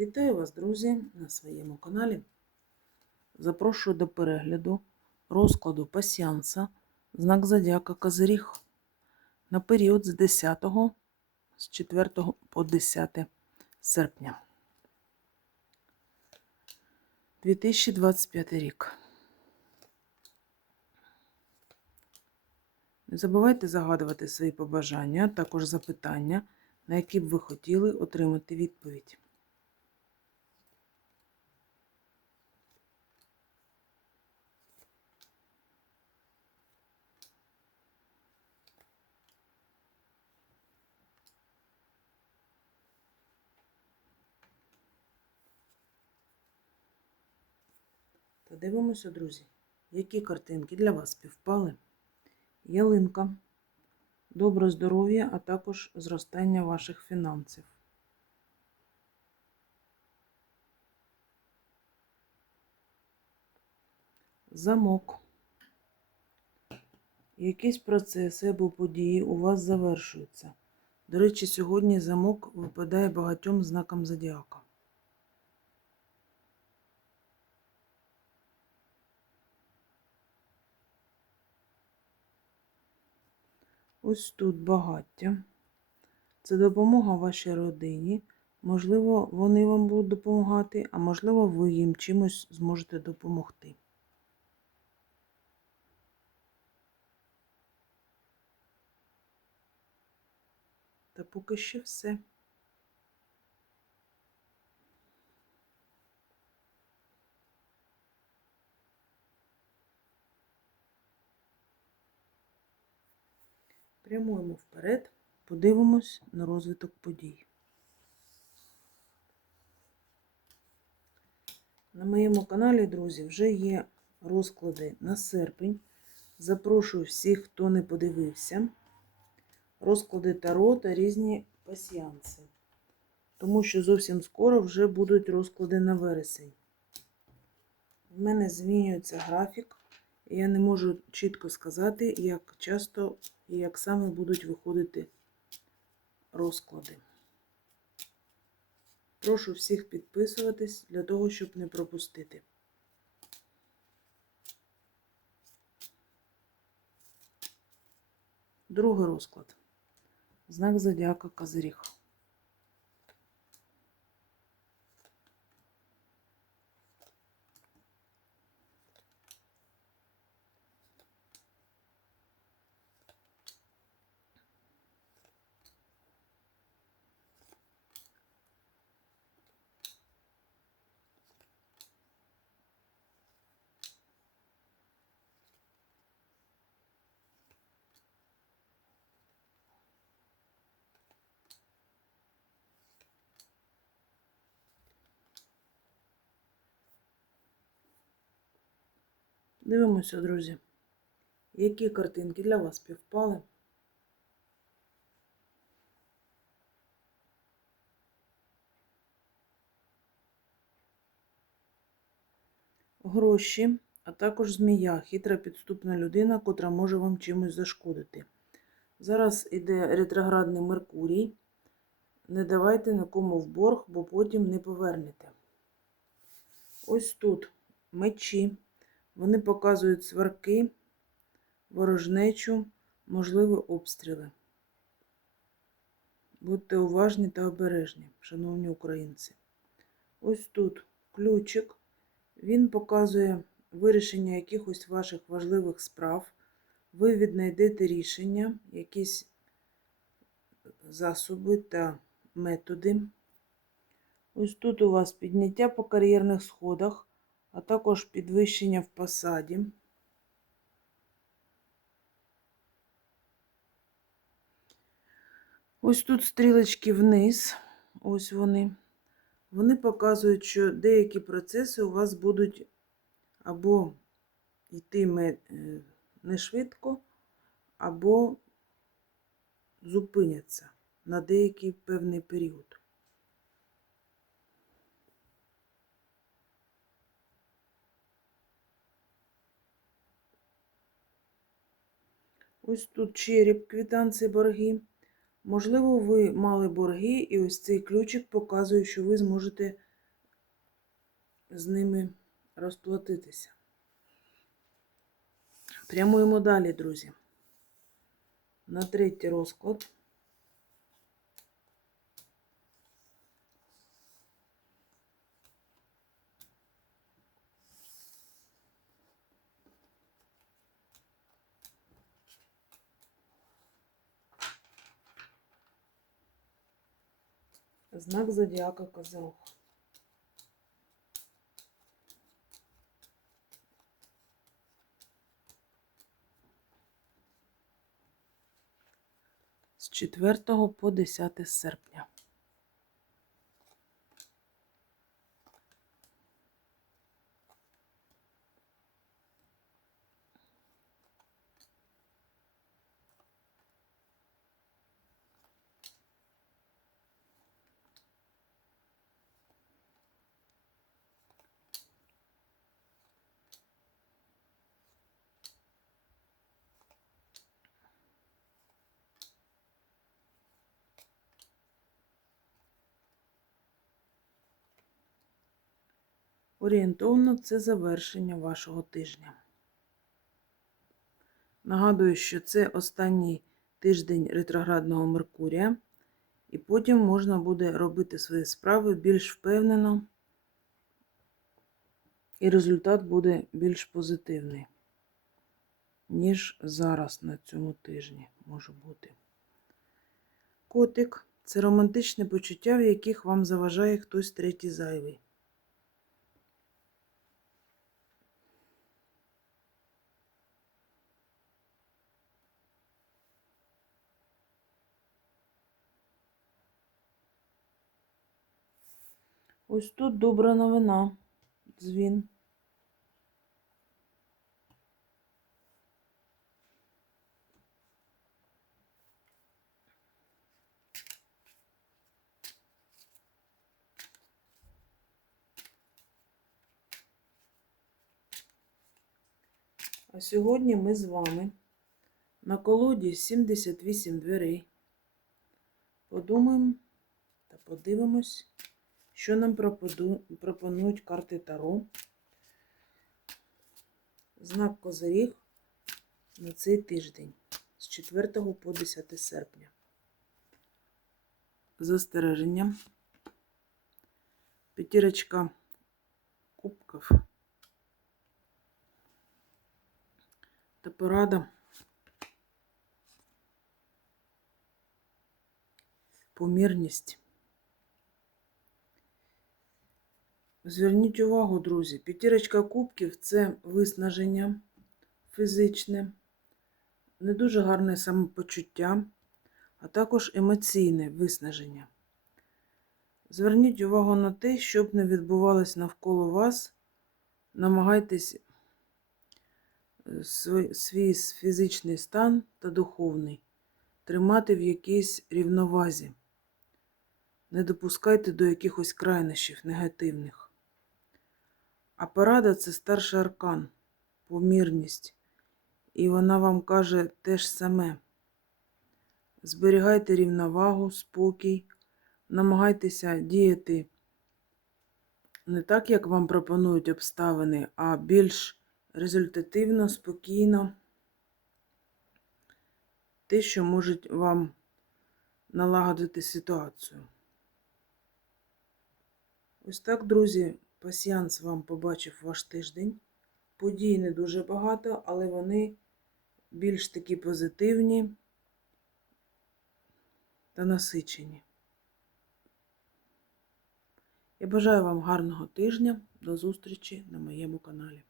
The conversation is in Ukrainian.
Вітаю вас, друзі, на своєму каналі. Запрошую до перегляду розкладу пасіанса знак Зодіака Козиріг на період з 10 з 4 по 10 серпня 2025 рік. Не забувайте загадувати свої побажання, а також запитання, на які б ви хотіли отримати відповідь. Та друзі, які картинки для вас співпали. Ялинка, добре здоров'я, а також зростання ваших фінансів. Замок. Якісь процеси або події у вас завершуються. До речі, сьогодні замок випадає багатьом знакам зодіака. Ось тут багаття. Це допомога вашій родині. Можливо, вони вам будуть допомагати, а можливо, ви їм чимось зможете допомогти. Та поки що все. Прямуємо вперед, подивимось на розвиток подій. На моєму каналі, друзі, вже є розклади на серпень. Запрошую всіх, хто не подивився. Розклади таро та різні пасіанси. Тому що зовсім скоро вже будуть розклади на вересень. В мене змінюється графік. Я не можу чітко сказати, як часто і як саме будуть виходити розклади. Прошу всіх підписуватись для того, щоб не пропустити. Другий розклад. Знак зодіака Козиріг. Дивимося, друзі, які картинки для вас співпали. Гроші, а також змія, хитра підступна людина, котра може вам чимось зашкодити. Зараз іде ретроградний Меркурій. Не давайте нікому в борг, бо потім не повернете. Ось тут мечі. Вони показують сварки, ворожнечу, можливі обстріли. Будьте уважні та обережні, шановні українці. Ось тут ключик. Він показує вирішення якихось ваших важливих справ. Ви віднайдете рішення, якісь засоби та методи. Ось тут у вас підняття по кар'єрних сходах а також підвищення в посаді. Ось тут стрілочки вниз, ось вони. Вони показують, що деякі процеси у вас будуть або йти е, не швидко, або зупиняться на деякий певний період. Ось тут череп, квітанці борги. Можливо, ви мали борги, і ось цей ключик показує, що ви зможете з ними розплатитися. Прямуємо далі, друзі. На третій розклад. Знак зодіака Козирог. З 4 по 10 серпня. Орієнтовно це завершення вашого тижня. Нагадую, що це останній тиждень ретроградного Меркурія, і потім можна буде робити свої справи більш впевнено, і результат буде більш позитивний, ніж зараз на цьому тижні може бути. Котик це романтичне почуття, в яких вам заважає хтось третій зайвий. Ось тут добра новина. Дзвін. А сьогодні ми з вами на колоді 78 дверей. Подумаємо та подивимось. Що нам пропонують карти Таро? Знак Козиріг на цей тиждень з 4 по 10 серпня. Застереження. П'ятірочка кубків. Та порада. Помірність. Зверніть увагу, друзі, п'ятірочка кубків це виснаження фізичне, не дуже гарне самопочуття, а також емоційне виснаження. Зверніть увагу на те, щоб не відбувалось навколо вас, намагайтесь е, свій, свій фізичний стан та духовний тримати в якійсь рівновазі. Не допускайте до якихось крайнощів негативних. А порада це старший аркан, помірність. І вона вам каже те ж саме. Зберігайте рівновагу, спокій, намагайтеся діяти не так, як вам пропонують обставини, а більш результативно, спокійно. Те, що може вам налагодити ситуацію. Ось так, друзі. Пасіанс вам побачив ваш тиждень. Подій не дуже багато, але вони більш такі позитивні та насичені. Я бажаю вам гарного тижня. До зустрічі на моєму каналі.